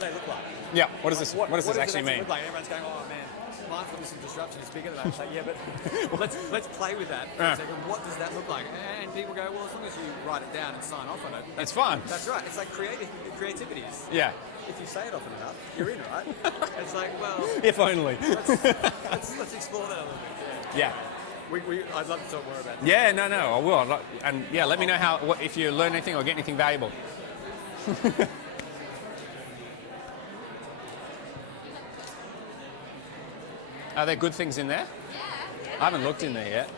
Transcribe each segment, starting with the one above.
they look like? Yeah. What does this? What does this it actually mean? look like? Everyone's going, oh man, mindfulness and disruption is bigger than that. It's like, yeah, but let's play with that for a second. What does that look like? And people go, well, as long as you write it down and sign off on it, It's fun. That's right. It's like creativity is. Yeah. If you say it often enough, you're in, right? It's like, well, If only. let's explore that a little bit. Yeah. I'd love to talk more about that. Yeah. No. I will. And yeah, let me know if you learn anything or get anything valuable. Are there good things in there? I haven't looked in there yet.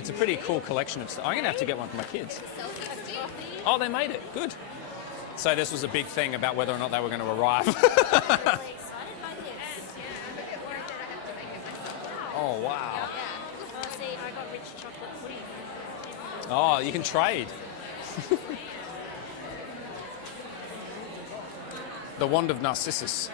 It's a pretty cool collection of stuff. I'm going to have to get one for my kids. Oh, they made it. Good. So this was a big thing about whether or not they were going to arrive. Oh, wow. See, I got rich chocolate pudding. Oh, you can trade. The Wand of Narcissus.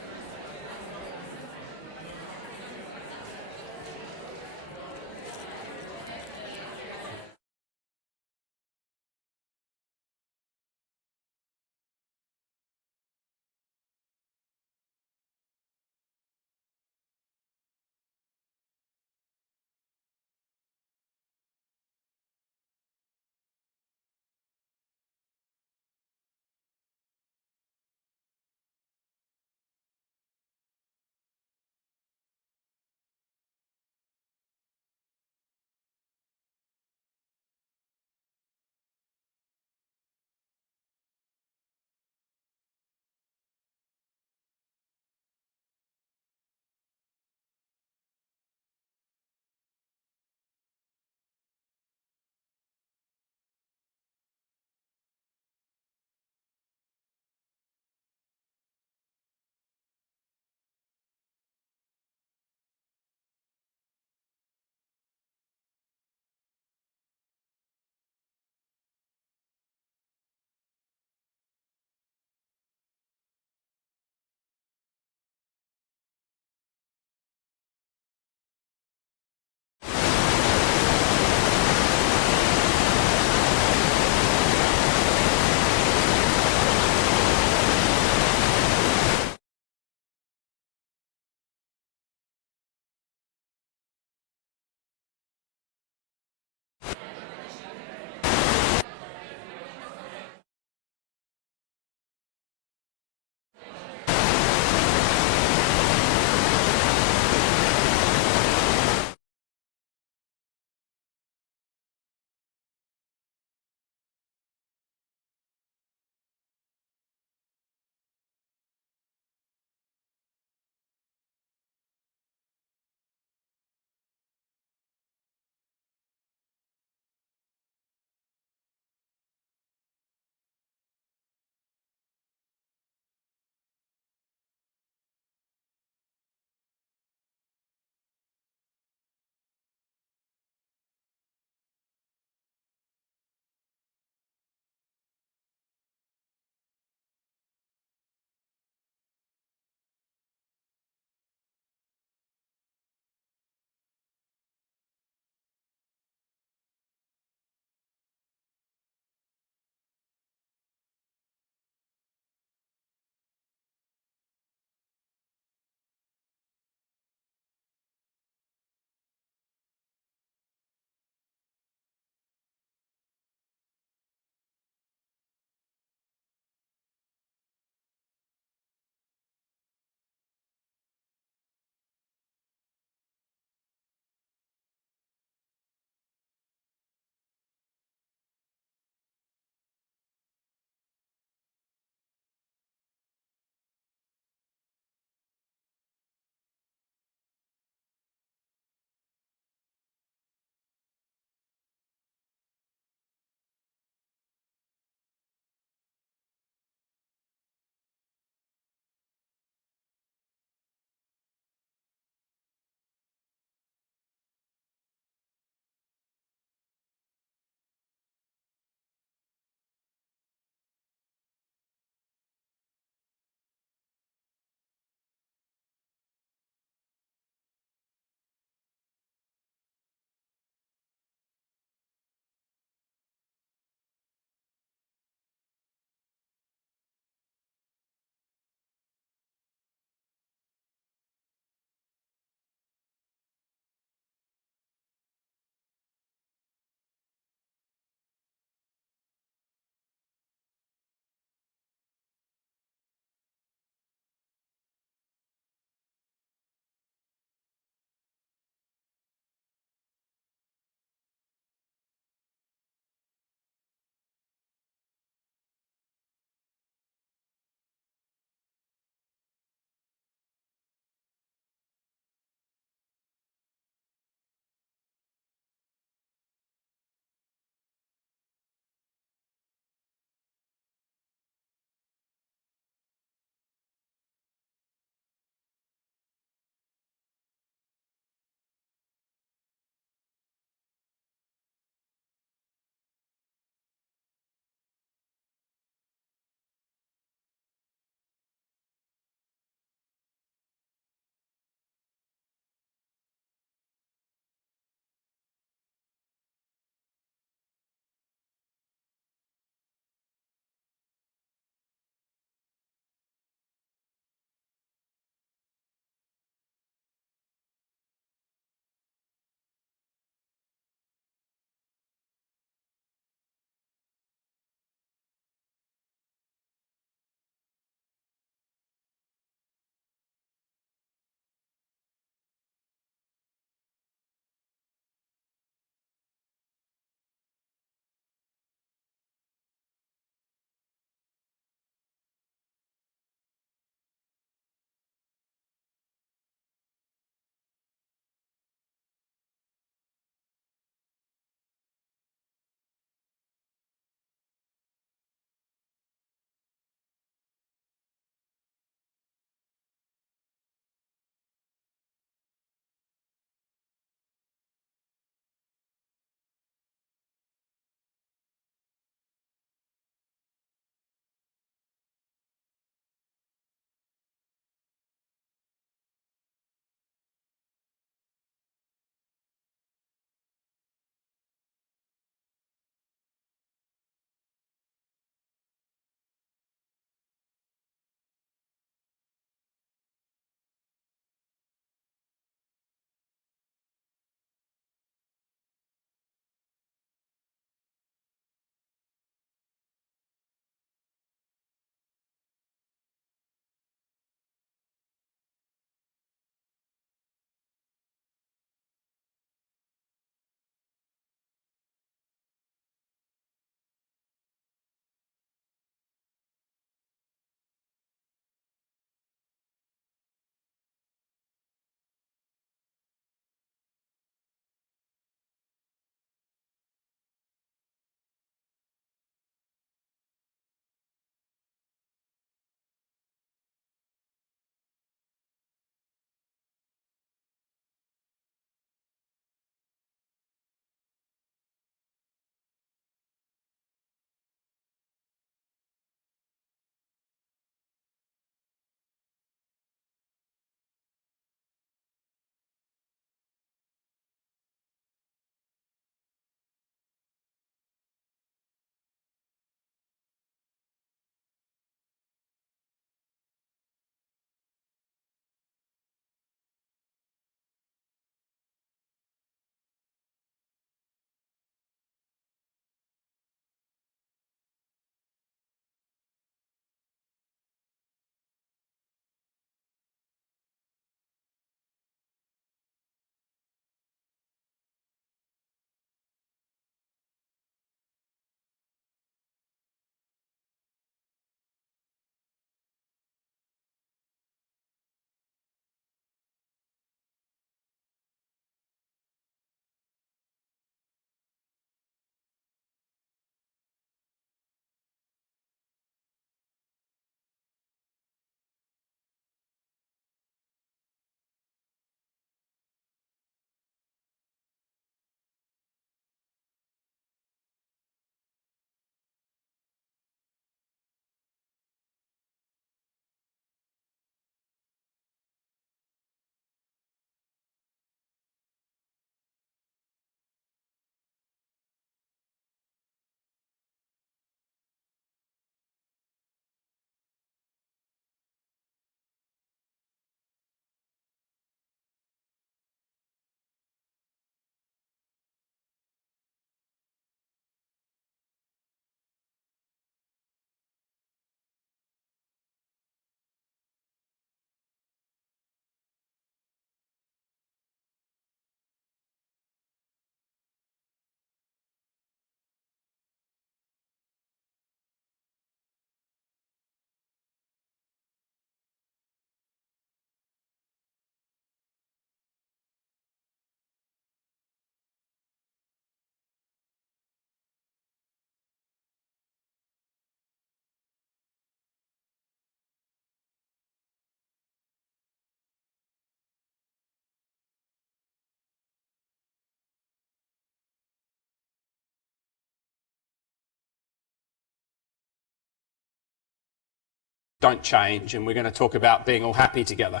don't change, and we're going to talk about being all happy together.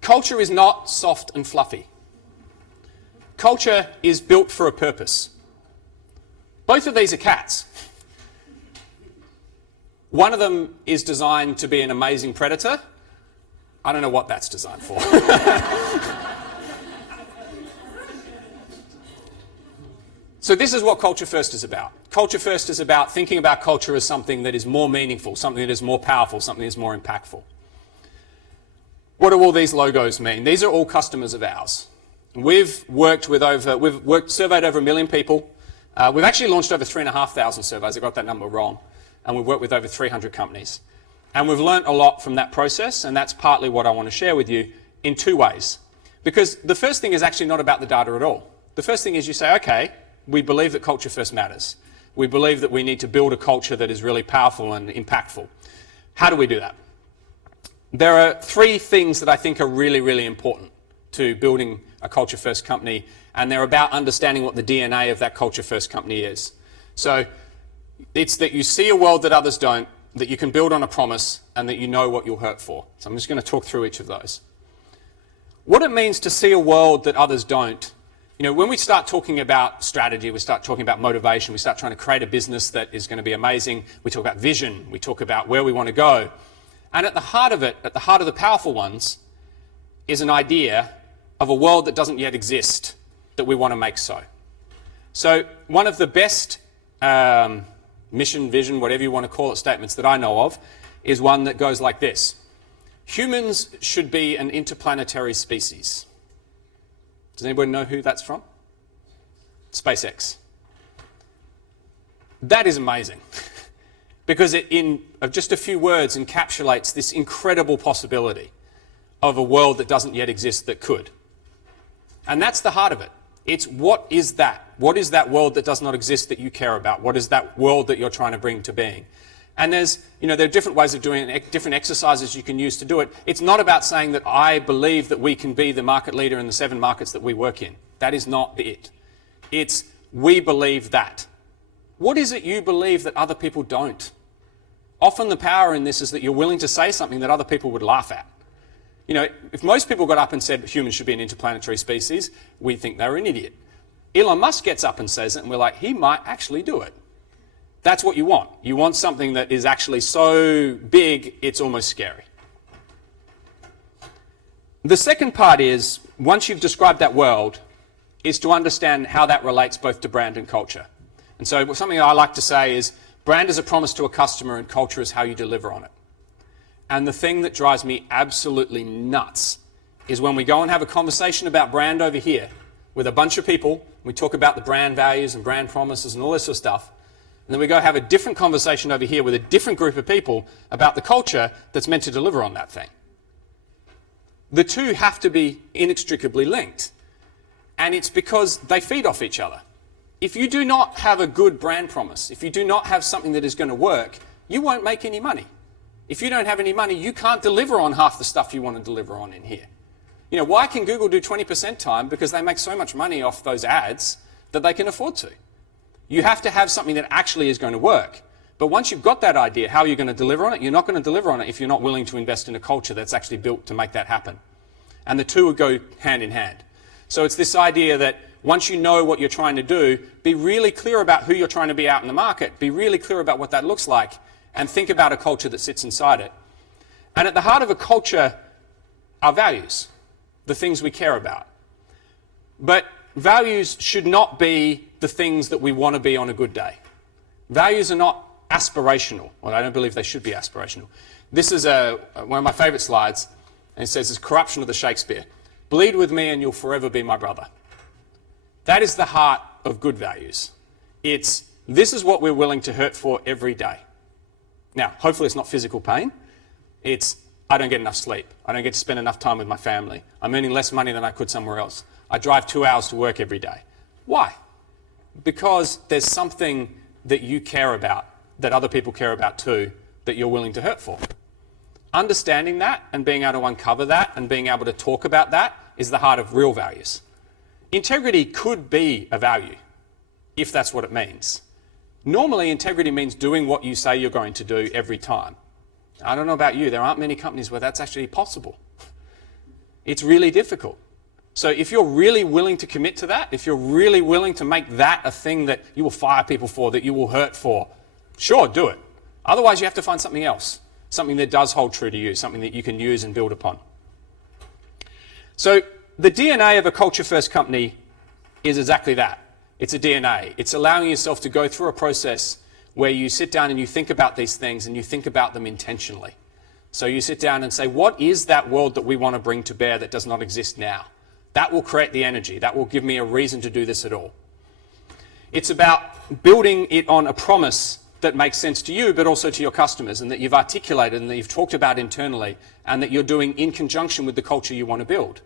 Culture is not soft and fluffy. Culture is built for a purpose. Both of these are cats. One of them is designed to be an amazing predator. I don't know what that's designed for. So this is what Culture First is about. Culture First is about thinking about culture as something that is more meaningful, something that is more powerful, something that is more impactful. What do all these logos mean? These are all customers of ours. We've surveyed over 1 million people. We've actually launched over 3,500 surveys. I got that number wrong. And we've worked with over 300 companies. And we've learned a lot from that process, and that's partly what I want to share with you in 2 ways. Because the first thing is actually not about the data at all. The first thing is you say, okay, we believe that culture first matters. We believe that we need to build a culture that is really powerful and impactful. How do we do that? There are 3 things that I think are really, really important to building a culture first company, and they're about understanding what the DNA of that culture first company is. So it's that you see a world that others don't, that you can build on a promise, and that you know what you'll hurt for. So I'm just going to talk through each of those. What it means to see a world that others don't. You know, when we start talking about strategy, we start talking about motivation, we start trying to create a business that is going to be amazing, we talk about vision, we talk about where we want to go. And at the heart of it, at the heart of the powerful ones, is an idea of a world that doesn't yet exist that we want to make so. So one of the best mission, vision, whatever you want to call it, statements that I know of, is one that goes like this. Humans should be an interplanetary species. Does anybody know who that's from? SpaceX. That is amazing because it, in just a few words, encapsulates this incredible possibility of a world that doesn't yet exist that could. And that's the heart of it. It's what is that? What is that world that does not exist that you care about? What is that world that you're trying to bring to being? And there's, there are different ways of doing it, different exercises you can use to do it. It's not about saying that I believe that we can be the market leader in the 7 markets that we work in. That is not it. It's we believe that. What is it you believe that other people don't? Often the power in this is that you're willing to say something that other people would laugh at. If most people got up and said humans should be an interplanetary species, we think they're an idiot. Elon Musk gets up and says it, and we're like, he might actually do it. That's what you want. You want something that is actually so big, it's almost scary. The second part is, once you've described that world, is to understand how that relates both to brand and culture. And so something I like to say is, brand is a promise to a customer and culture is how you deliver on it. And the thing that drives me absolutely nuts is when we go and have a conversation about brand over here with a bunch of people, we talk about the brand values and brand promises and all this sort of stuff, and then we go have a different conversation over here with a different group of people about the culture that's meant to deliver on that thing. The two have to be inextricably linked. And it's because they feed off each other. If you do not have a good brand promise, if you do not have something that is going to work, you won't make any money. If you don't have any money, you can't deliver on half the stuff you want to deliver on in here. Why can Google do 20% time? Because they make so much money off those ads that they can afford to. You have to have something that actually is going to work. But once you've got that idea, how are you going to deliver on it? You're not going to deliver on it if you're not willing to invest in a culture that's actually built to make that happen. And the two would go hand in hand. So it's this idea that once you know what you're trying to do, be really clear about who you're trying to be out in the market, be really clear about what that looks like, and think about a culture that sits inside it. And at the heart of a culture are values, the things we care about. But values should not be the things that we want to be on a good day. Values are not aspirational. Well, I don't believe they should be aspirational. This is one of my favourite slides, and it says, it's corruption of the Shakespeare. Bleed with me and you'll forever be my brother. That is the heart of good values. This is what we're willing to hurt for every day. Now, hopefully it's not physical pain. It's, I don't get enough sleep. I don't get to spend enough time with my family. I'm earning less money than I could somewhere else. I drive 2 hours to work every day. Why? Because there's something that you care about, that other people care about too, that you're willing to hurt for. Understanding that and being able to uncover that and being able to talk about that is the heart of real values. Integrity could be a value, if that's what it means. Normally, integrity means doing what you say you're going to do every time. I don't know about you, there aren't many companies where that's actually possible. It's really difficult. So if you're really willing to commit to that, if you're really willing to make that a thing that you will fire people for, that you will hurt for, sure, do it. Otherwise, you have to find something else, something that does hold true to you, something that you can use and build upon. So the DNA of a culture-first company is exactly that. It's a DNA. It's allowing yourself to go through a process where you sit down and you think about these things and you think about them intentionally. So you sit down and say, what is that world that we want to bring to bear that does not exist now? That will create the energy. That will give me a reason to do this at all. It's about building it on a promise that makes sense to you, but also to your customers, and that you've articulated and that you've talked about internally, and that you're doing in conjunction with the culture you want to build.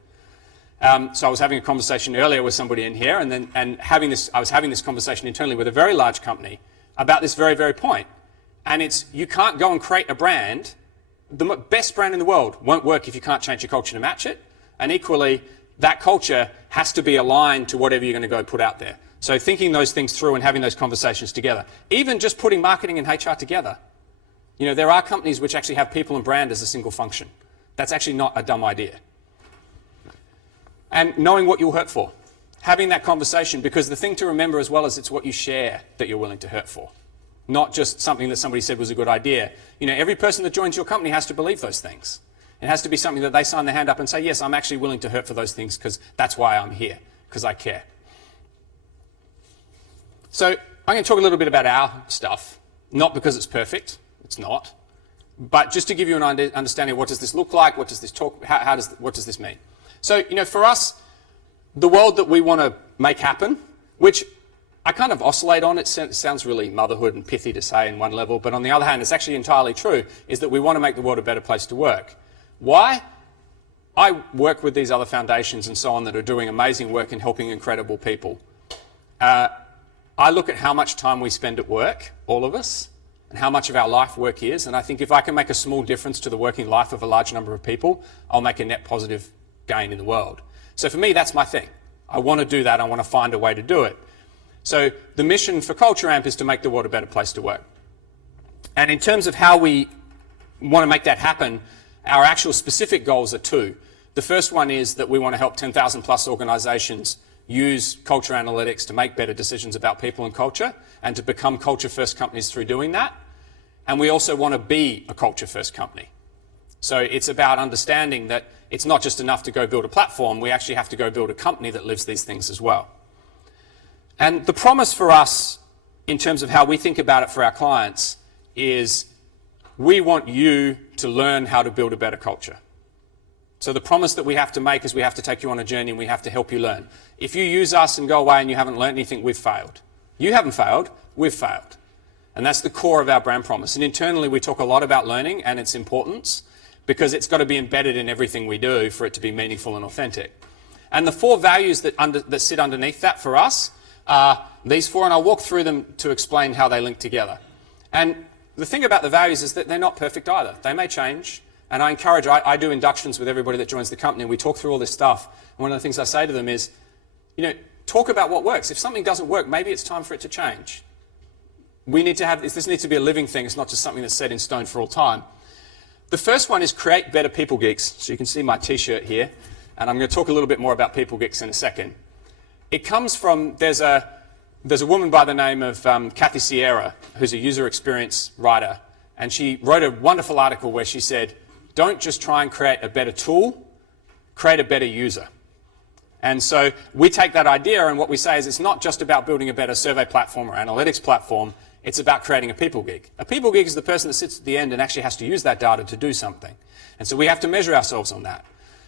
So I was having a conversation earlier with somebody in here, and I was having this conversation internally with a very large company about this very, very point. And it's, you can't go and create a brand. The best brand in the world won't work if you can't change your culture to match it. And equally, that culture has to be aligned to whatever you're going to go put out there. So thinking those things through and having those conversations together. Even just putting marketing and HR together. You know, there are companies which actually have people and brand as a single function. That's actually not a dumb idea. And knowing what you'll hurt for. Having that conversation, because the thing to remember as well is it's what you share that you're willing to hurt for. Not just something that somebody said was a good idea. You know, every person that joins your company has to believe those things. It has to be something that they sign their hand up and say, yes, I'm actually willing to hurt for those things because that's why I'm here, because I care. So I'm going to talk a little bit about our stuff, not because it's perfect, it's not, but just to give you an understanding of what does this look like, what does this talk, what does this mean? So, you know, for us, the world that we want to make happen, which I kind of oscillate on, it sounds really motherhood and pithy to say in one level, but on the other hand, it's actually entirely true, is that we want to make the world a better place to work. Why? I work with these other foundations and so on that are doing amazing work and helping incredible people. I look at how much time we spend at work, all of us, and how much of our life work is, and I think if I can make a small difference to the working life of a large number of people, I'll make a net positive gain in the world. So for me, that's my thing. I want to do that. I want to find a way to do it. So the mission for Culture Amp is to make the world a better place to work. And in terms of how we want to make that happen, our actual specific goals are two. The first one is that we want to help 10,000 plus organizations use culture analytics to make better decisions about people and culture and to become culture-first companies through doing that. And we also want to be a culture-first company. So it's about understanding that it's not just enough to go build a platform, we actually have to go build a company that lives these things as well. And the promise for us, in terms of how we think about it for our clients, is we want you to learn how to build a better culture. So the promise that we have to make is we have to take you on a journey and we have to help you learn. If you use us and go away and you haven't learned anything, we've failed. You haven't failed, we've failed. And that's the core of our brand promise. And internally we talk a lot about learning and its importance, because it's got to be embedded in everything we do for it to be meaningful and authentic. And the four values that sit underneath that for us are these four, and I'll walk through them to explain how they link together. And the thing about the values is that they're not perfect either. They may change, and I do inductions with everybody that joins the company, and we talk through all this stuff. And one of the things I say to them is, you know, talk about what works. If something doesn't work, maybe it's time for it to change. We need to have this needs to be a living thing. It's not just something that's set in stone for all time. The first one is create better people geeks. So you can see my t-shirt here, and I'm going to talk a little bit more about people geeks in a second. It comes from, there's a woman by the name of Kathy Sierra, who's a user experience writer, and she wrote a wonderful article where she said, don't just try and create a better tool, create a better user. And so we take that idea, and what we say is it's not just about building a better survey platform or analytics platform, it's about creating a people geek. A people geek is the person that sits at the end and actually has to use that data to do something. And so we have to measure ourselves on that.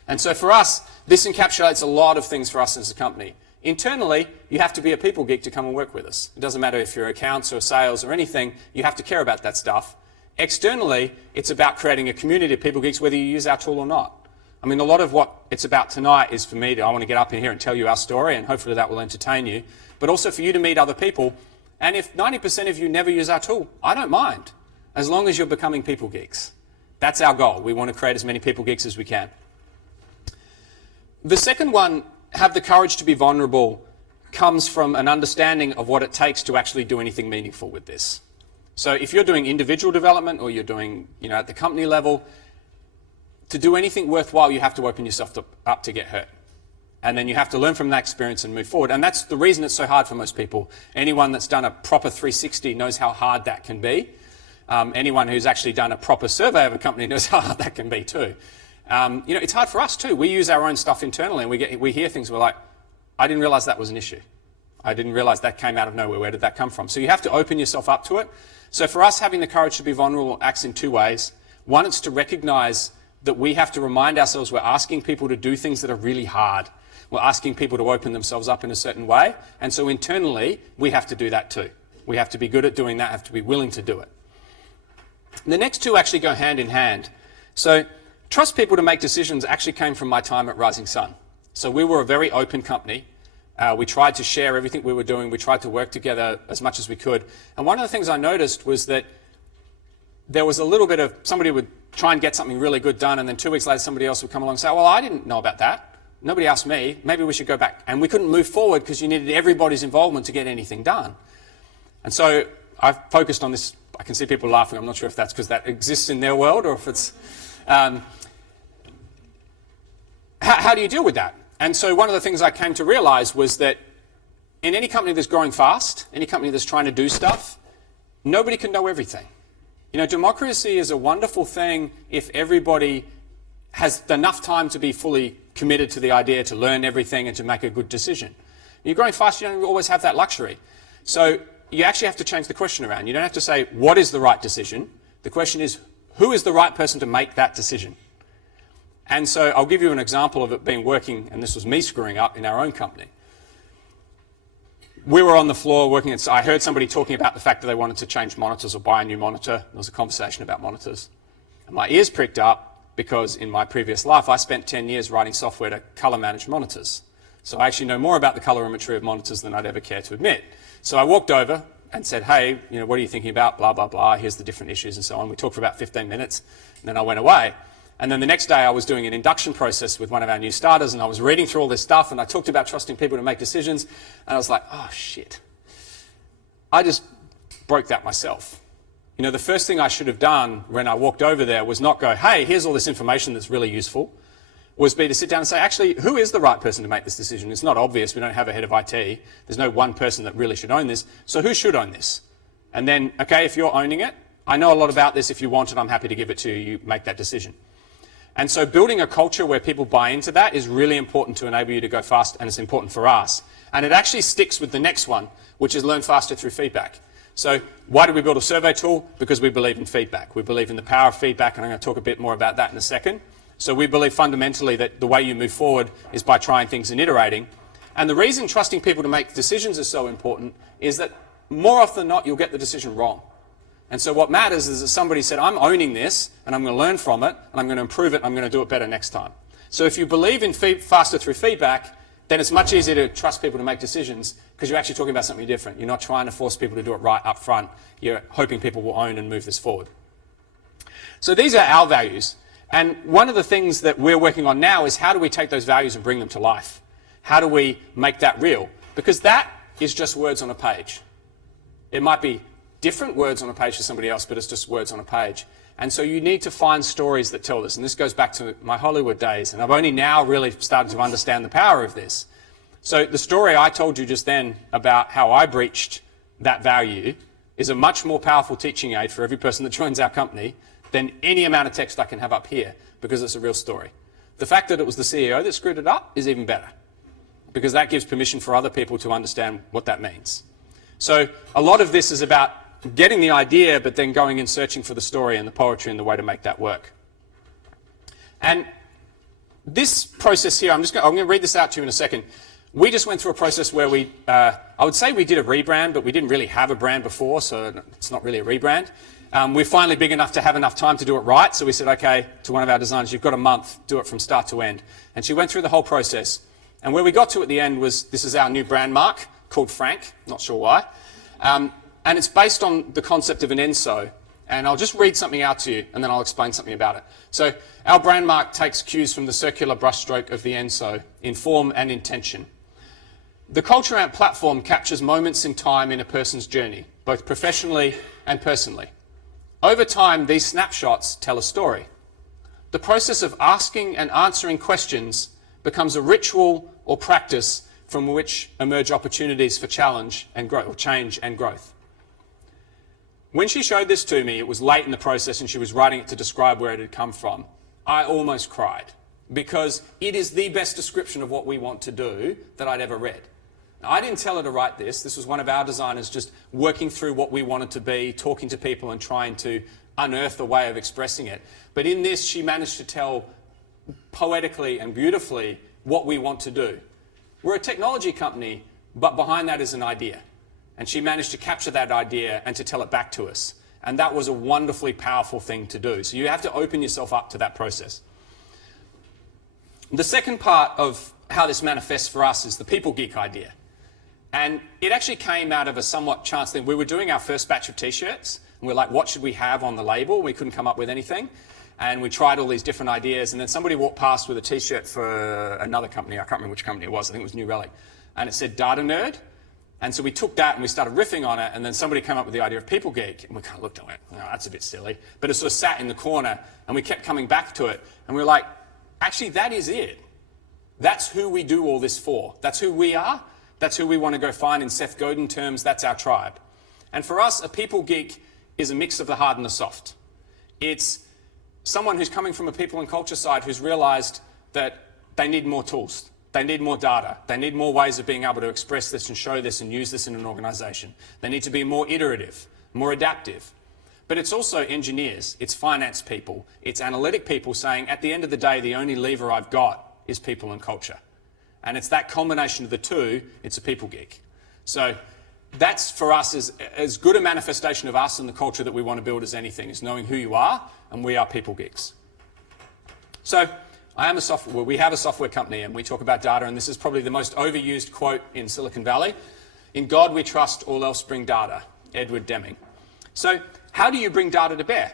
And so for us, this encapsulates a lot of things for us as a company. Internally, you have to be a people geek to come and work with us. It doesn't matter if you're accounts or sales or anything, you have to care about that stuff. Externally, it's about creating a community of people geeks, whether you use our tool or not. I mean, a lot of what it's about tonight is for me I want to get up in here and tell you our story, and hopefully that will entertain you, but also for you to meet other people. And if 90% of you never use our tool, I don't mind, as long as you're becoming people geeks. That's our goal. We want to create as many people geeks as we can. The second one, have the courage to be vulnerable, comes from an understanding of what it takes to actually do anything meaningful with this. So if you're doing individual development or you're doing, at the company level, to do anything worthwhile, you have to open yourself up to get hurt. And then you have to learn from that experience and move forward. And that's the reason it's so hard for most people. Anyone that's done a proper 360 knows how hard that can be. Anyone who's actually done a proper survey of a company knows how hard that can be too. It's hard for us too. We use our own stuff internally and we hear things, we're like, I didn't realize that was an issue. I didn't realize that came out of nowhere. Where did that come from? So you have to open yourself up to it. So for us, having the courage to be vulnerable acts in two ways. One, it's to recognize that we have to remind ourselves we're asking people to do things that are really hard. We're asking people to open themselves up in a certain way. And so internally, we have to do that too. We have to be good at doing that, have to be willing to do it. The next two actually go hand in hand. So trust people to make decisions actually came from my time at Rising Sun. So we were a very open company. We tried to share everything we were doing. We tried to work together as much as we could. And one of the things I noticed was that there was a little bit of somebody would try and get something really good done, and then 2 weeks later somebody else would come along and say, well, I didn't know about that. Nobody asked me. Maybe we should go back. And we couldn't move forward because you needed everybody's involvement to get anything done. And so I focused on this. I can see people laughing. I'm not sure if that's because that exists in their world or if it's... how do you deal with that? And so one of the things I came to realize was that in any company that's growing fast, any company that's trying to do stuff, nobody can know everything. Democracy is a wonderful thing if everybody has enough time to be fully committed to the idea, to learn everything and to make a good decision. When you're growing fast, you don't always have that luxury. So you actually have to change the question around. You don't have to say, what is the right decision? The question is, who is the right person to make that decision? And so I'll give you an example of it being working, and this was me screwing up in our own company. We were on the floor working, I heard somebody talking about the fact that they wanted to change monitors or buy a new monitor. There was a conversation about monitors. And my ears pricked up because in my previous life, I spent 10 years writing software to color manage monitors. So I actually know more about the colorimetry of monitors than I'd ever care to admit. So I walked over and said, hey, what are you thinking about? Blah, blah, blah. Here's the different issues and so on. We talked for about 15 minutes, and then I went away. And then the next day I was doing an induction process with one of our new starters, and I was reading through all this stuff, and I talked about trusting people to make decisions, and I was like, oh shit. I just broke that myself. The first thing I should have done when I walked over there was not go, hey, here's all this information that's really useful, was be to sit down and say, actually, who is the right person to make this decision? It's not obvious. We don't have a head of IT. There's no one person that really should own this. So who should own this? And then, okay, if you're owning it, I know a lot about this. If you want it, I'm happy to give it to you. You make that decision. And so building a culture where people buy into that is really important to enable you to go fast, and it's important for us. And it actually sticks with the next one, which is learn faster through feedback. So why did we build a survey tool? Because we believe in feedback. We believe in the power of feedback, and I'm going to talk a bit more about that in a second. So we believe fundamentally that the way you move forward is by trying things and iterating. And the reason trusting people to make decisions is so important is that more often than not, you'll get the decision wrong. And so what matters is that somebody said, I'm owning this, and I'm going to learn from it, and I'm going to improve it, and I'm going to do it better next time. So if you believe in faster through feedback, then it's much easier to trust people to make decisions because you're actually talking about something different. You're not trying to force people to do it right up front. You're hoping people will own and move this forward. So these are our values. And one of the things that we're working on now is how do we take those values and bring them to life? How do we make that real? Because that is just words on a page. It might be different words on a page to somebody else, but it's just words on a page. And so you need to find stories that tell this. And this goes back to my Hollywood days. And I've only now really started to understand the power of this. So the story I told you just then about how I breached that value is a much more powerful teaching aid for every person that joins our company than any amount of text I can have up here, because it's a real story. The fact that it was the CEO that screwed it up is even better, because that gives permission for other people to understand what that means. So a lot of this is about getting the idea, but then going and searching for the story and the poetry and the way to make that work. And this process here, I'm going to read this out to you in a second. We just went through a process where I would say we did a rebrand, but we didn't really have a brand before, so it's not really a rebrand. We're finally big enough to have enough time to do it right, so we said, okay, to one of our designers, you've got a month, do it from start to end. And she went through the whole process. And where we got to at the end was, this is our new brand mark, called Frank, not sure why. And it's based on the concept of an ENSO. And I'll just read something out to you, and then I'll explain something about it. So our brand mark takes cues from the circular brushstroke of the ENSO in form and intention. The Culture Amp platform captures moments in time in a person's journey, both professionally and personally. Over time, these snapshots tell a story. The process of asking and answering questions becomes a ritual or practice from which emerge opportunities for challenge and growth, or change and growth. When she showed this to me, it was late in the process and she was writing it to describe where it had come from. I almost cried because it is the best description of what we want to do that I'd ever read. Now, I didn't tell her to write this. This was one of our designers just working through what we wanted to be, talking to people and trying to unearth a way of expressing it. But in this, she managed to tell poetically and beautifully what we want to do. We're a technology company, but behind that is an idea. And she managed to capture that idea and to tell it back to us. And that was a wonderfully powerful thing to do. So you have to open yourself up to that process. The second part of how this manifests for us is the people geek idea. And it actually came out of a somewhat chance thing. We were doing our first batch of t-shirts, and we're like, what should we have on the label? We couldn't come up with anything. And we tried all these different ideas, and then somebody walked past with a t-shirt for another company. I can't remember which company it was. I think it was New Relic. And it said Data Nerd. And so we took that and we started riffing on it, and then somebody came up with the idea of People Geek, and we kind of looked at it, oh, that's a bit silly. But it sort of sat in the corner, and we kept coming back to it, and we were like, actually, that is it. That's who we do all this for. That's who we are. That's who we want to go find. In Seth Godin terms, that's our tribe. And for us, a People Geek is a mix of the hard and the soft. It's someone who's coming from a people and culture side who's realized that they need more tools. They need more data. They need more ways of being able to express this and show this and use this in an organization. They need to be more iterative, more adaptive. But it's also engineers, it's finance people, it's analytic people saying, at the end of the day, the only lever I've got is people and culture. And it's that combination of the two, it's a people geek. So that's for us as good a manifestation of us and the culture that we want to build as anything, is knowing who you are, and we are people geeks. So we have a software company and we talk about data, and this is probably the most overused quote in Silicon Valley. In God we trust, all else bring data. Edward Deming. So how do you bring data to bear?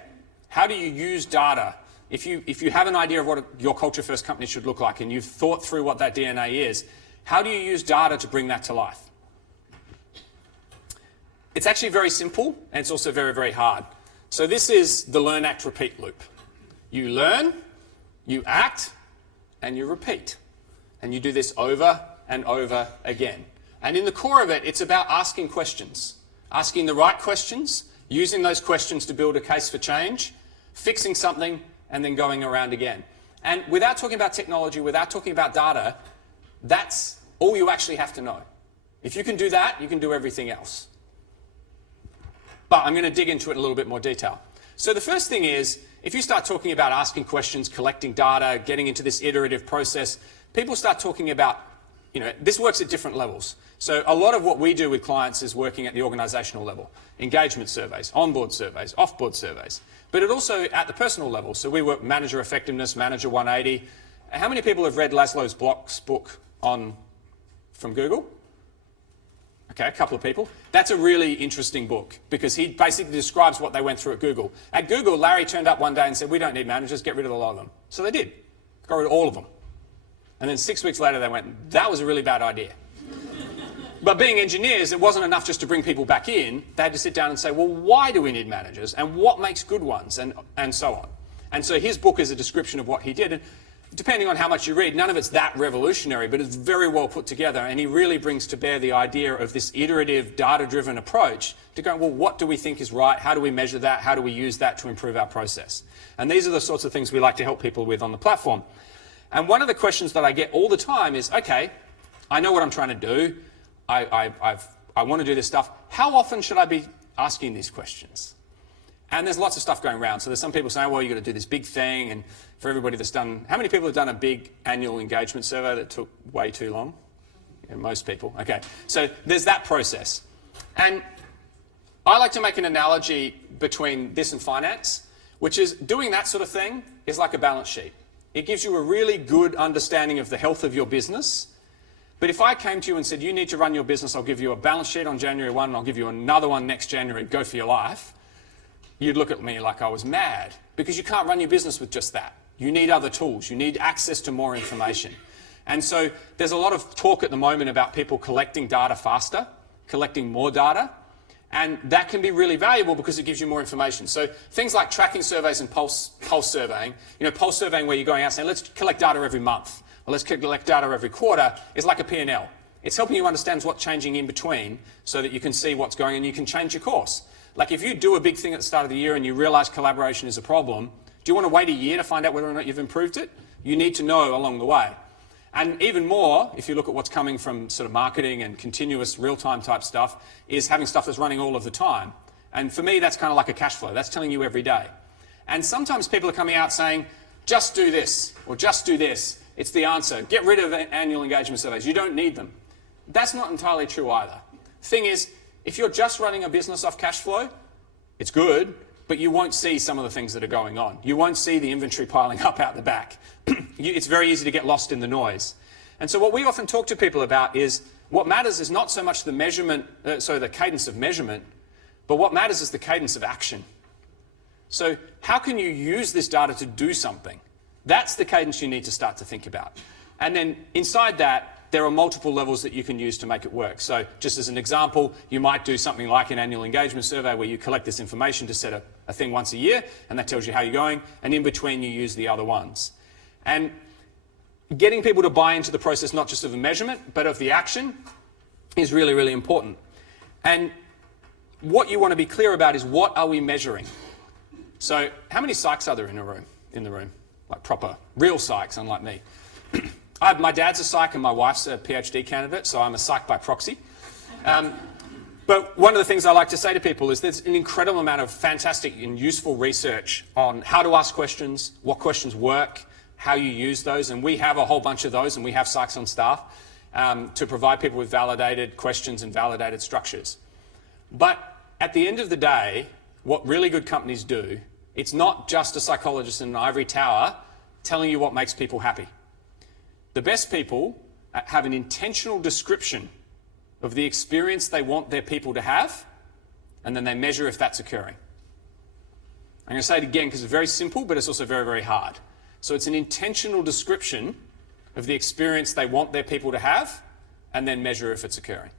How do you use data? If you have an idea of what your culture first company should look like and you've thought through what that DNA is, how do you use data to bring that to life? It's actually very simple, and it's also very, very hard. So this is the learn, act, repeat loop. You learn, you act, and you repeat. And you do this over and over again. And in the core of it, it's about asking questions. Asking the right questions, using those questions to build a case for change, fixing something, and then going around again. And without talking about technology, without talking about data, that's all you actually have to know. If you can do that, you can do everything else. But I'm going to dig into it in a little bit more detail. So the first thing is, if you start talking about asking questions, collecting data, getting into this iterative process, people start talking about, this works at different levels. So a lot of what we do with clients is working at the organizational level. Engagement surveys, onboard surveys, offboard surveys. But it also at the personal level. So we work manager effectiveness, manager 180. How many people have read Laszlo's Block's book from Google? Okay, a couple of people. That's a really interesting book because he basically describes what they went through at Google. At Google, Larry turned up one day and said, we don't need managers, get rid of a lot of them. So they did. Got rid of all of them. And then 6 weeks later, they went, that was a really bad idea. But being engineers, it wasn't enough just to bring people back in. They had to sit down and say, well, why do we need managers? And what makes good ones? And so on. And so his book is a description of what he did. And depending on how much you read, none of it's that revolutionary, but it's very well put together. And he really brings to bear the idea of this iterative, data-driven approach to go, well, what do we think is right? How do we measure that? How do we use that to improve our process? And these are the sorts of things we like to help people with on the platform. And one of the questions that I get all the time is, okay, I know what I'm trying to do. I want to do this stuff. How often should I be asking these questions? And there's lots of stuff going around. So there's some people saying, well, you've got to do this big thing. And for everybody that's done, how many people have done a big annual engagement survey that took way too long? Yeah, most people. Okay. So there's that process. And I like to make an analogy between this and finance, which is doing that sort of thing is like a balance sheet. It gives you a really good understanding of the health of your business. But if I came to you and said, you need to run your business, I'll give you a balance sheet on January 1, and I'll give you another one next January, go for your life, you'd look at me like I was mad, because you can't run your business with just that. You need other tools. You need access to more information. And so there's a lot of talk at the moment about people collecting data faster, collecting more data, and that can be really valuable because it gives you more information. So things like tracking surveys and pulse surveying, pulse surveying where you're going out saying, let's collect data every month, or let's collect data every quarter, is like a P&L. It's helping you understand what's changing in between so that you can see what's going on and you can change your course. Like if you do a big thing at the start of the year and you realize collaboration is a problem, do you want to wait a year to find out whether or not you've improved it? You need to know along the way. And even more, if you look at what's coming from sort of marketing and continuous real-time type stuff, is having stuff that's running all of the time. And for me, that's kind of like a cash flow. That's telling you every day. And sometimes people are coming out saying, just do this, or just do this. It's the answer. Get rid of annual engagement surveys. You don't need them. That's not entirely true either. The thing is, if you're just running a business off cash flow, it's good, but you won't see some of the things that are going on. You won't see the inventory piling up out the back. It's very easy to get lost in the noise. And so what we often talk to people about is what matters is not so much the measurement, the cadence of measurement, but what matters is the cadence of action. So how can you use this data to do something? That's the cadence you need to start to think about. And then inside that, there are multiple levels that you can use to make it work. So just as an example, you might do something like an annual engagement survey where you collect this information to set a thing once a year, and that tells you how you're going, and in between you use the other ones. And getting people to buy into the process, not just of the measurement, but of the action, is really, really important. And what you want to be clear about is what are we measuring? So how many psychs are there in the room? Like proper, real psychs, unlike me. My dad's a psych and my wife's a PhD candidate, so I'm a psych by proxy. But one of the things I like to say to people is there's an incredible amount of fantastic and useful research on how to ask questions, what questions work, how you use those, and we have a whole bunch of those, and we have psychs on staff to provide people with validated questions and validated structures. But at the end of the day, what really good companies do, it's not just a psychologist in an ivory tower telling you what makes people happy. The best people have an intentional description of the experience they want their people to have, and then they measure if that's occurring. I'm going to say it again because it's very simple, but it's also very, very hard. So it's an intentional description of the experience they want their people to have, and then measure if it's occurring.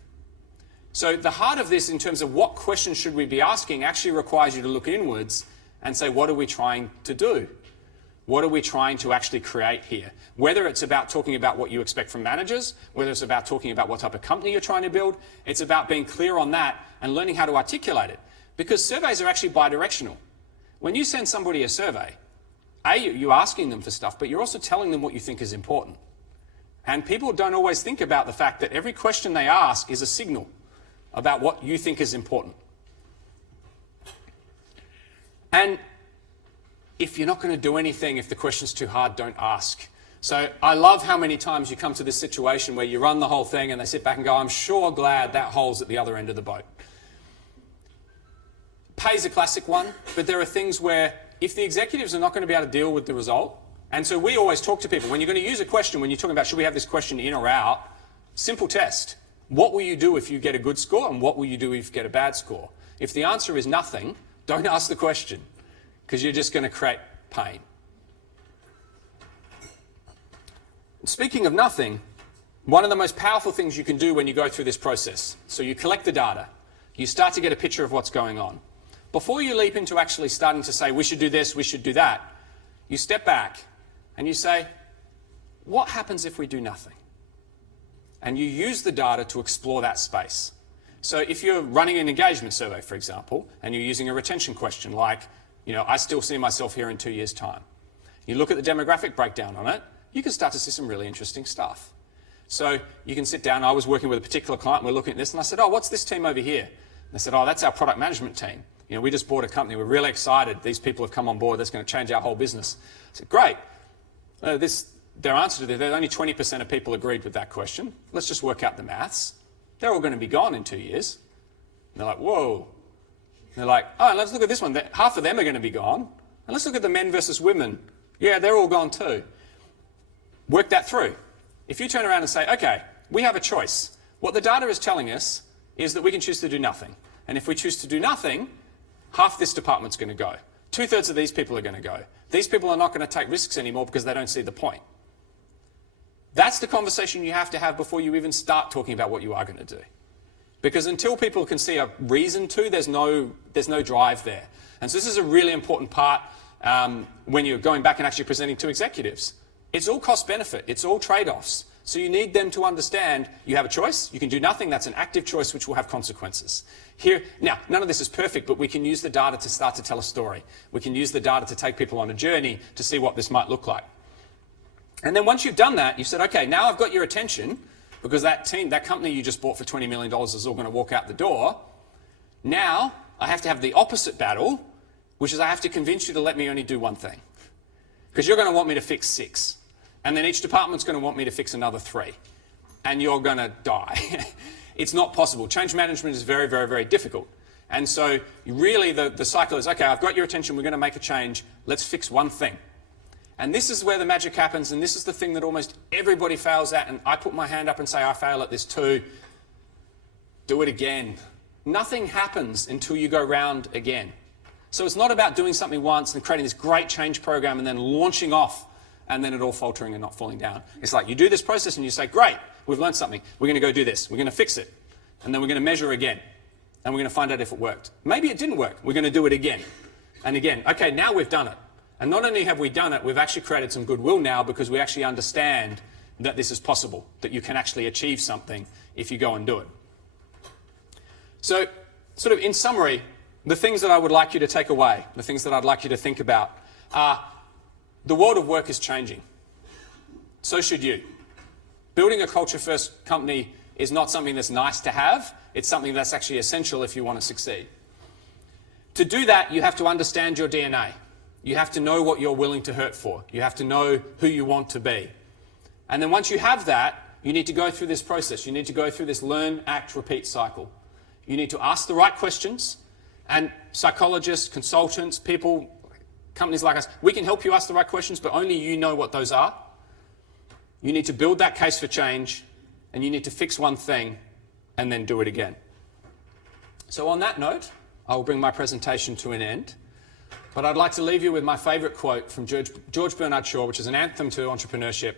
So the heart of this in terms of what questions should we be asking actually requires you to look inwards and say, what are we trying to do? What are we trying to actually create here? Whether it's about talking about what you expect from managers, whether it's about talking about what type of company you're trying to build, it's about being clear on that and learning how to articulate it. Because surveys are actually bidirectional. When you send somebody a survey, you're asking them for stuff, but you're also telling them what you think is important. And people don't always think about the fact that every question they ask is a signal about what you think is important. And if you're not going to do anything, if the question's too hard, don't ask. So I love how many times you come to this situation where you run the whole thing and they sit back and go, I'm sure glad that hole's at the other end of the boat. Pay's a classic one, but there are things where if the executives are not going to be able to deal with the result, and so we always talk to people, when you're going to use a question, when you're talking about should we have this question in or out, simple test. What will you do if you get a good score, and what will you do if you get a bad score? If the answer is nothing, don't ask the question, because you're just going to create pain. Speaking of nothing, one of the most powerful things you can do when you go through this process, so you collect the data, you start to get a picture of what's going on. Before you leap into actually starting to say, we should do this, we should do that, you step back and you say, what happens if we do nothing? And you use the data to explore that space. So if you're running an engagement survey, for example, and you're using a retention question like, I still see myself here in 2 years' time. You look at the demographic breakdown on it, you can start to see some really interesting stuff. So you can sit down. I was working with a particular client, and we're looking at this, and I said, oh, what's this team over here? And they said, oh, that's our product management team. We just bought a company. We're really excited. These people have come on board. That's going to change our whole business. I said, great. Their answer to that, only 20% of people agreed with that question. Let's just work out the maths. They're all going to be gone in 2 years. And they're like, whoa. And they're like, oh, let's look at this one. Half of them are going to be gone. And let's look at the men versus women. Yeah, they're all gone too. Work that through. If you turn around and say, okay, we have a choice. What the data is telling us is that we can choose to do nothing. And if we choose to do nothing, half this department's going to go. 2/3 of these people are going to go. These people are not going to take risks anymore because they don't see the point. That's the conversation you have to have before you even start talking about what you are going to do. Because until people can see a reason to, there's no drive there. And so this is a really important part when you're going back and actually presenting to executives. It's all cost benefit. It's all trade-offs. So you need them to understand you have a choice. You can do nothing. That's an active choice which will have consequences. Here, now, none of this is perfect, but we can use the data to start to tell a story. We can use the data to take people on a journey to see what this might look like. And then once you've done that, you've said, okay, now I've got your attention because that company you just bought for $20 million is all going to walk out the door. Now I have to have the opposite battle, which is I have to convince you to let me only do one thing. Because you're going to want me to fix 6. And then each department's going to want me to fix another 3. And you're going to die. It's not possible. Change management is very, very, very difficult. And so really the cycle is, okay, I've got your attention, we're going to make a change, let's fix one thing. And this is where the magic happens, and this is the thing that almost everybody fails at, and I put my hand up and say I fail at this too. Do it again. Nothing happens until you go round again. So it's not about doing something once and creating this great change program and then launching off and then it all faltering and not falling down. It's like you do this process and you say, great, we've learned something. We're going to go do this. We're going to fix it. And then we're going to measure again. And we're going to find out if it worked. Maybe it didn't work. We're going to do it again and again. Okay, now we've done it. And not only have we done it, we've actually created some goodwill now because we actually understand that this is possible, that you can actually achieve something if you go and do it. So, sort of in summary, the things that I would like you to take away, the things that I'd like you to think about are the world of work is changing. So should you. Building a culture-first company is not something that's nice to have. It's something that's actually essential if you want to succeed. To do that, you have to understand your DNA. You have to know what you're willing to hurt for. You have to know who you want to be. And then once you have that, you need to go through this process. You need to go through this learn, act, repeat cycle. You need to ask the right questions. And psychologists, consultants, people, companies like us, we can help you ask the right questions, but only you know what those are. You need to build that case for change, and you need to fix one thing and then do it again. So on that note, I will bring my presentation to an end. But I'd like to leave you with my favourite quote from George Bernard Shaw, which is an anthem to entrepreneurship.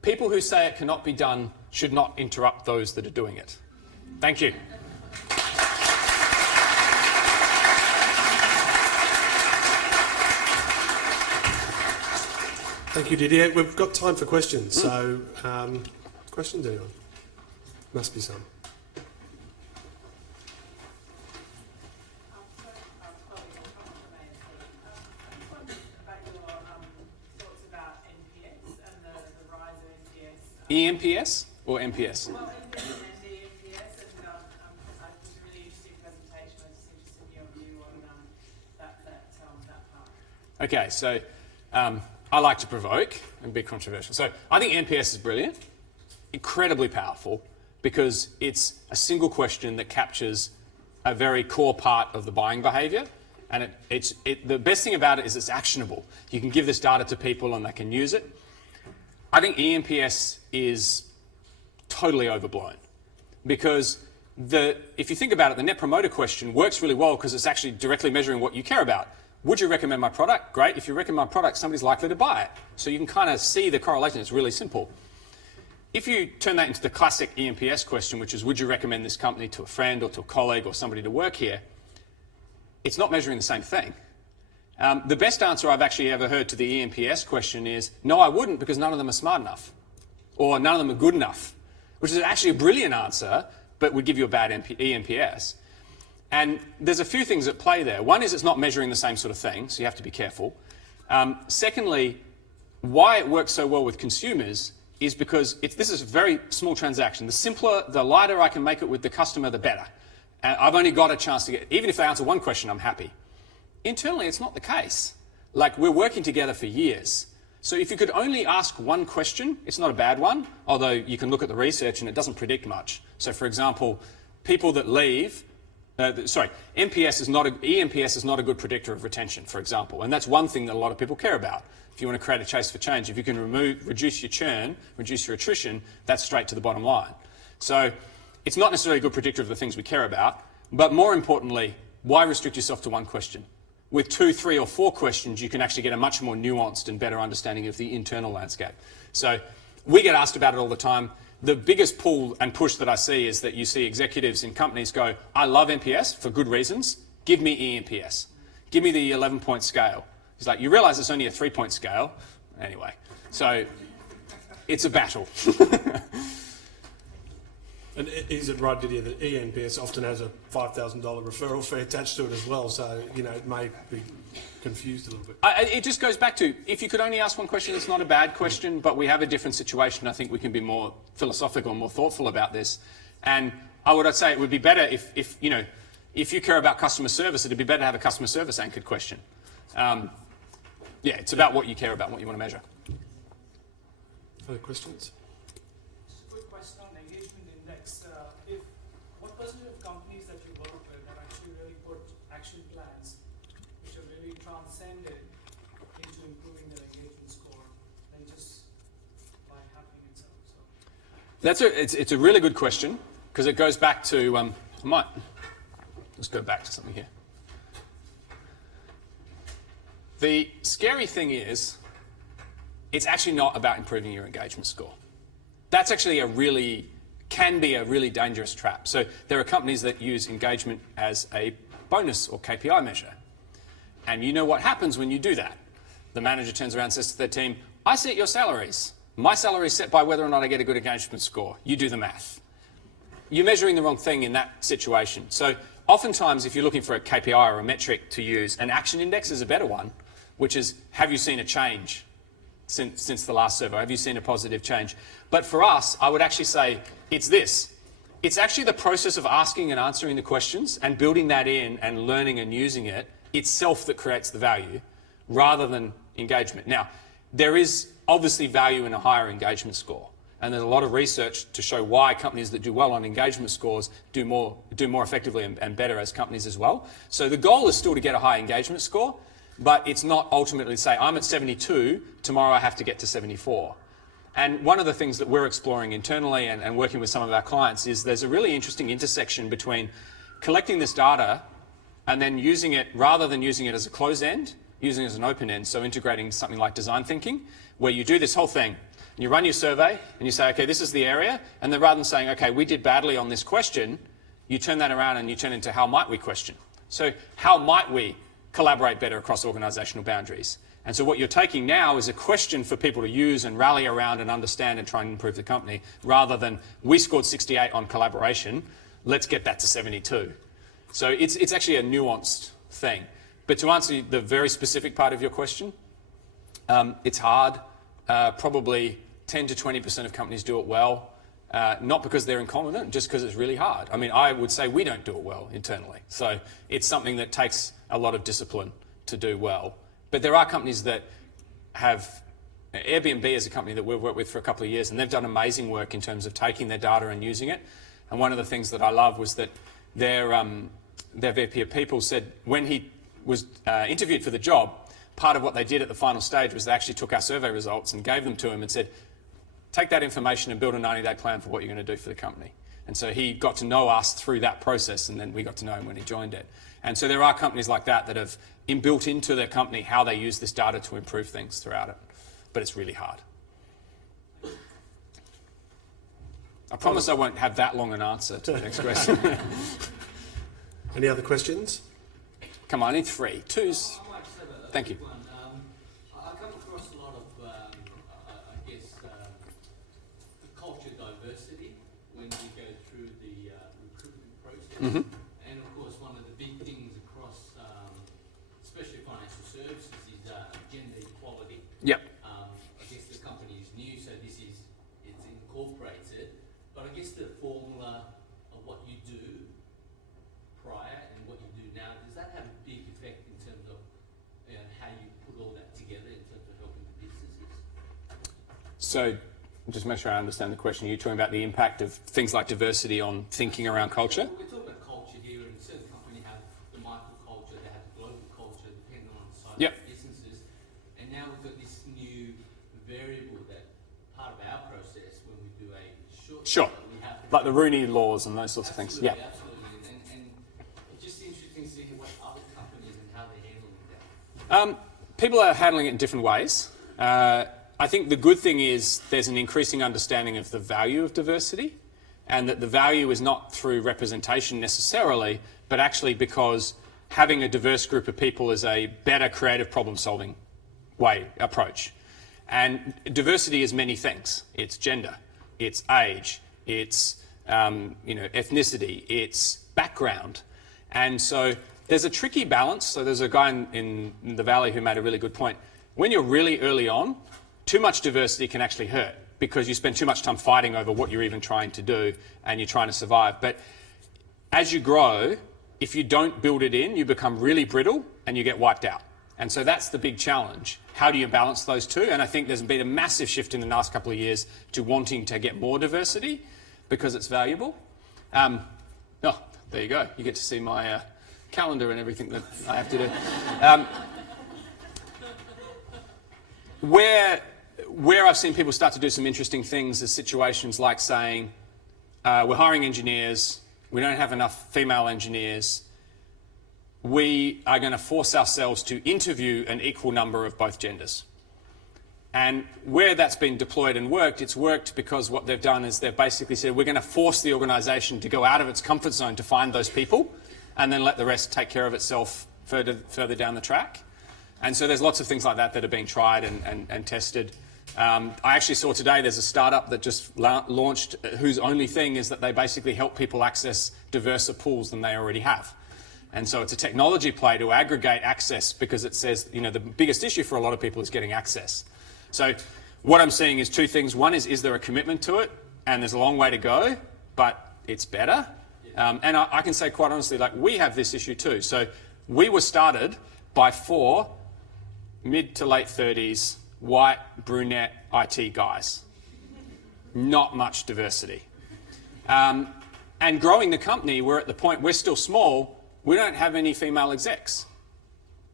People who say it cannot be done should not interrupt those that are doing it. Thank you. Thank you, Didier. We've got time for questions. So, questions, anyone? Must be some. EMPS or MPS? Well, NPS and EMPS, and it was a really interesting presentation. I was just interested in your view on that part. Okay, so I like to provoke and be controversial. So I think NPS is brilliant, incredibly powerful, because it's a single question that captures a very core part of the buying behaviour. And the best thing about it is it's actionable. You can give this data to people and they can use it. I think EMPS is totally overblown because if you think about it, the Net Promoter question works really well because it's actually directly measuring what you care about. Would you recommend my product? Great. If you recommend my product, somebody's likely to buy it. So you can kind of see the correlation. It's really simple. If you turn that into the classic EMPS question, which is would you recommend this company to a friend or to a colleague or somebody to work here, it's not measuring the same thing. The best answer I've actually ever heard to the EMPS question is, no, I wouldn't because none of them are smart enough or none of them are good enough, which is actually a brilliant answer, but would give you a bad EMPS. And there's a few things at play there. One is it's not measuring the same sort of thing, so you have to be careful. Secondly, why it works so well with consumers is because this is a very small transaction. The simpler, the lighter I can make it with the customer, the better. And I've only got a chance to get, even if they answer one question, I'm happy. Internally, it's not the case. Like, we're working together for years. So if you could only ask one question, it's not a bad one, although you can look at the research and it doesn't predict much. So for example, people that leave, EMPS is not a good predictor of retention, for example. And that's one thing that a lot of people care about. If you want to create a chase for change, if you can reduce your churn, reduce your attrition, that's straight to the bottom line. So it's not necessarily a good predictor of the things we care about, but more importantly, why restrict yourself to one question? With 2, 3, or 4 questions, you can actually get a much more nuanced and better understanding of the internal landscape. So we get asked about it all the time. The biggest pull and push that I see is that you see executives in companies go, I love NPS for good reasons. Give me eNPS. Give me the 11-point scale. It's like, you realize it's only a 3-point scale. Anyway, so it's a battle. And is it right, Didier, that eNPS often has a $5,000 referral fee attached to it as well? So, it may be confused a little bit. It just goes back to, if you could only ask one question, it's not a bad question, but we have a different situation. I think we can be more philosophical and more thoughtful about this. And I'd say it would be better if you care about customer service, it'd be better to have a customer service anchored question. It's about what you care about, what you want to measure. Other questions? Just a quick question on engagement index. What percentage of companies that you work with that actually really put action plans which are really transcended into improving their engagement score than just by happening itself? It's a really good question, because it goes back to, I might just go back to something here. The scary thing is, it's actually not about improving your engagement score. That's actually can be a really dangerous trap. So there are companies that use engagement as a bonus or KPI measure. And you know what happens when you do that. The manager turns around and says to their team, I set your salaries. My salary is set by whether or not I get a good engagement score. You do the math. You're measuring the wrong thing in that situation. So oftentimes, if you're looking for a KPI or a metric to use, an action index is a better one, which is, have you seen a change since the last survey? Have you seen a positive change? But for us, I would actually say it's this. It's actually the process of asking and answering the questions and building that in and learning and using it itself that creates the value, rather than engagement. Now, there is obviously value in a higher engagement score. And there's a lot of research to show why companies that do well on engagement scores do more effectively and better as companies as well. So the goal is still to get a high engagement score, but it's not ultimately to say, I'm at 72, tomorrow I have to get to 74. And one of the things that we're exploring internally and working with some of our clients is there's a really interesting intersection between collecting this data and then using it, rather than using it as a closed end, using it as an open end, so integrating something like design thinking, where you do this whole thing. You run your survey and you say, okay, this is the area, and then rather than saying, okay, we did badly on this question, you turn that around and you turn into how might we question. So how might we collaborate better across organisational boundaries? And so what you're taking now is a question for people to use and rally around and understand and try and improve the company, rather than we scored 68 on collaboration, let's get that to 72. So it's actually a nuanced thing. But to answer the very specific part of your question, it's hard. Probably 10 to 20% of companies do it well, not because they're incompetent, just because it's really hard. I mean, I would say we don't do it well internally. So it's something that takes a lot of discipline to do well. But there are companies that have, Airbnb is a company that we've worked with for a couple of years, and they've done amazing work in terms of taking their data and using it. And one of the things that I love was that their VP of People said when he was interviewed for the job, part of what they did at the final stage was they actually took our survey results and gave them to him and said, take that information and build a 90-day plan for what you're going to do for the company. And so he got to know us through that process, and then we got to know him when he joined it. And so there are companies like that that have inbuilt into their company how they use this data to improve things throughout it. But it's really hard. I promise I won't have that long an answer to the next question. Any other questions? Come on, I need 3. 2's. Thank you. I come across a lot of, I guess, the culture diversity when we go through the recruitment process. Mm-hmm. And of course, one of the big things across, especially financial services, is gender equality. Yep. I guess the company is new, so it's incorporated. But I guess the formula of what you do prior and what you do now, does that have a big effect in terms of how you put all that together in terms of helping the businesses? So, just make sure I understand the question. You're talking about the impact of things like diversity on thinking around culture? We're talking about culture here, and certain companies have the microculture, they have the global culture, depending on the size Yep. of businesses. And now we've got this new variable that part of our process when we do a short Sure. we have to Like the Rooney laws and those sorts of things. Absolutely, Yeah. absolutely. And it's just interesting to see what other companies and how they're handling that. People are handling it in different ways. I think the good thing is there's an increasing understanding of the value of diversity, and that the value is not through representation necessarily, but actually because having a diverse group of people is a better creative problem-solving approach. And diversity is many things. It's gender, it's age, it's ethnicity, it's background. And so there's a tricky balance. So there's a guy in the Valley who made a really good point. When you're really early on, too much diversity can actually hurt because you spend too much time fighting over what you're even trying to do and you're trying to survive. But as you grow, if you don't build it in, you become really brittle and you get wiped out. And so that's the big challenge. How do you balance those two? And I think there's been a massive shift in the last couple of years to wanting to get more diversity because it's valuable. There you go. You get to see my calendar and everything that I have to do. Where I've seen people start to do some interesting things is situations like saying, we're hiring engineers, we don't have enough female engineers, we are going to force ourselves to interview an equal number of both genders. And where that's been deployed and worked, it's worked because what they've done is they've basically said, we're going to force the organisation to go out of its comfort zone to find those people and then let the rest take care of itself further down the track. And so there's lots of things like that that are being tried and tested. I actually saw today there's a startup that just launched whose only thing is that they basically help people access diverser pools than they already have. And so it's a technology play to aggregate access because it says, the biggest issue for a lot of people is getting access. So what I'm seeing is two things. One is there a commitment to it? And there's a long way to go, but it's better. And I can say quite honestly, we have this issue too. So we were started by 4 mid to late 30s, white, brunette IT guys. Not much diversity. And growing the company, we're at the point, we're still small, we don't have any female execs.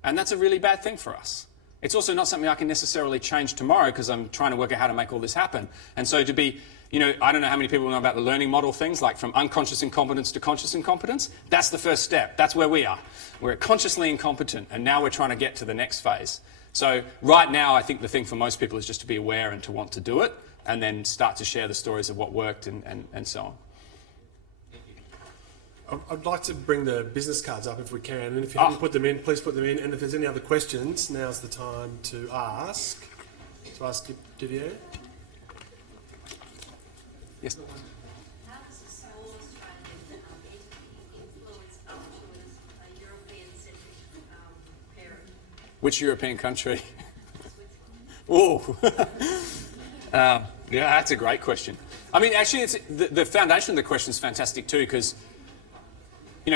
And that's a really bad thing for us. It's also not something I can necessarily change tomorrow because I'm trying to work out how to make all this happen. And so to be, I don't know how many people know about the learning model things, like from unconscious incompetence to conscious incompetence. That's the first step. That's where we are. We're consciously incompetent, and now we're trying to get to the next phase. So right now, I think the thing for most people is just to be aware and to want to do it, and then start to share the stories of what worked and so on. I'd like to bring the business cards up if we can, and if you haven't put them in, please put them in. And if there's any other questions, now's the time to ask. Didier. Yes. How does a small Australian entity influence up to a European-centric parent? Which European country? Oh, yeah, that's a great question. I mean, actually, it's the foundation of the question is fantastic too, because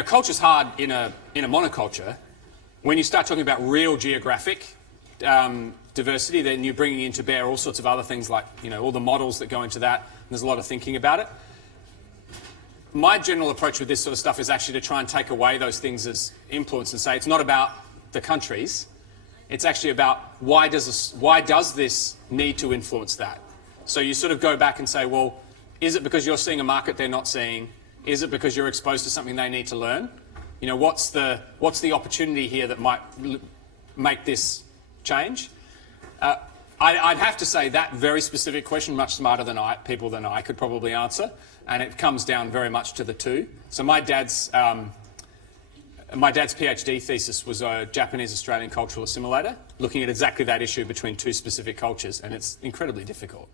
culture's hard in a monoculture. When you start talking about real geographic diversity, then you're bringing into bear all sorts of other things like all the models that go into that. And there's a lot of thinking about it. My general approach with this sort of stuff is actually to try and take away those things as influence and say it's not about the countries. It's actually about why does this need to influence that? So you sort of go back and say, well, is it because you're seeing a market they're not seeing? Is it because you're exposed to something they need to learn? What's the opportunity here that might make this change? I'd have to say that very specific question, much smarter than people than I could probably answer, and it comes down very much to the two. So my dad's PhD thesis was a Japanese-Australian cultural assimilator, looking at exactly that issue between two specific cultures, and it's incredibly difficult.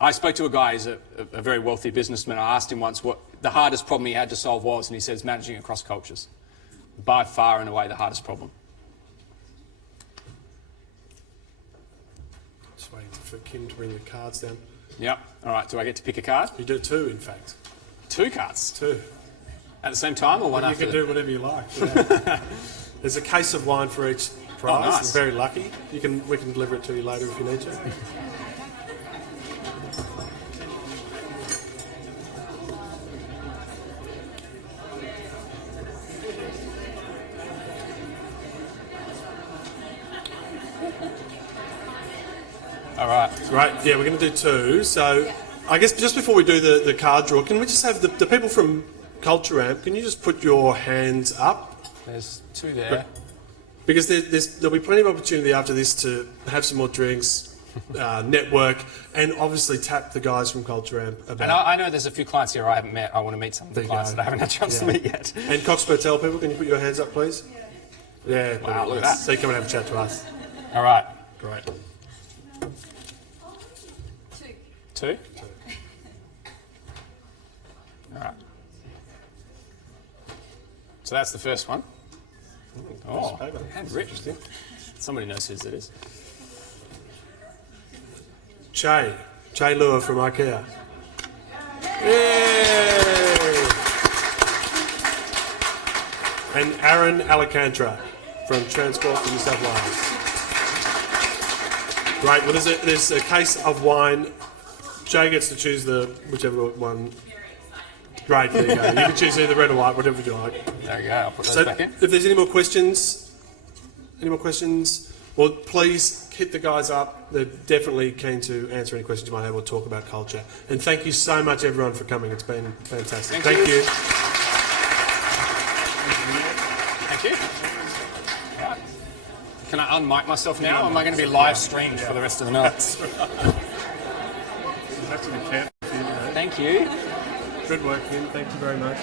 I spoke to a guy who's a very wealthy businessman. I asked him once what the hardest problem he had to solve was, and he says managing across cultures. By far and away the hardest problem. Just waiting for Kim to bring the cards down. Yep. All right, do I get to pick a card? You do 2, in fact. 2 cards? 2. At the same time or one You after? can do whatever you like. Yeah. There's a case of wine for each prize. Oh, nice. You're very lucky. We can deliver it to you later if you need to. All right. Right, yeah, we're going to do 2. So I guess just before we do the card draw, can we just have the people from Culture Amp, can you just put your hands up? There's 2 there. Because there'll be plenty of opportunity after this to have some more drinks, network, and obviously tap the guys from Culture Amp about. And I know there's a few clients here I haven't met. I want to meet some of the There you clients go. that I haven't had a chance to Yeah. meet yet. And Cox Purtell people, can you put your hands up, please? Yeah. Wow, look at that. So you come and have a chat to us. All right. Great. Two? All right. So that's the first one. Oh, paper. handwritten. Somebody knows whose it is. Che Lua from IKEA. Yay! And Aaron Alcantara from Transport for New South Wales. Great. Well, there's a case of wine. Jay gets to choose whichever one. Great. There you go. You can choose either red or white, whatever you like. There you go. I'll put those So, back in. if there's any more questions, well, please hit the guys up. They're definitely keen to answer any questions you might have or talk about culture. And thank you so much, everyone, for coming. It's been fantastic. Thank you. you. Thank you. Right. Can I unmic myself now, or am I going to be live streamed for the rest of the night? Have to be careful. Thank you. Good work, Kim. Thank you very much.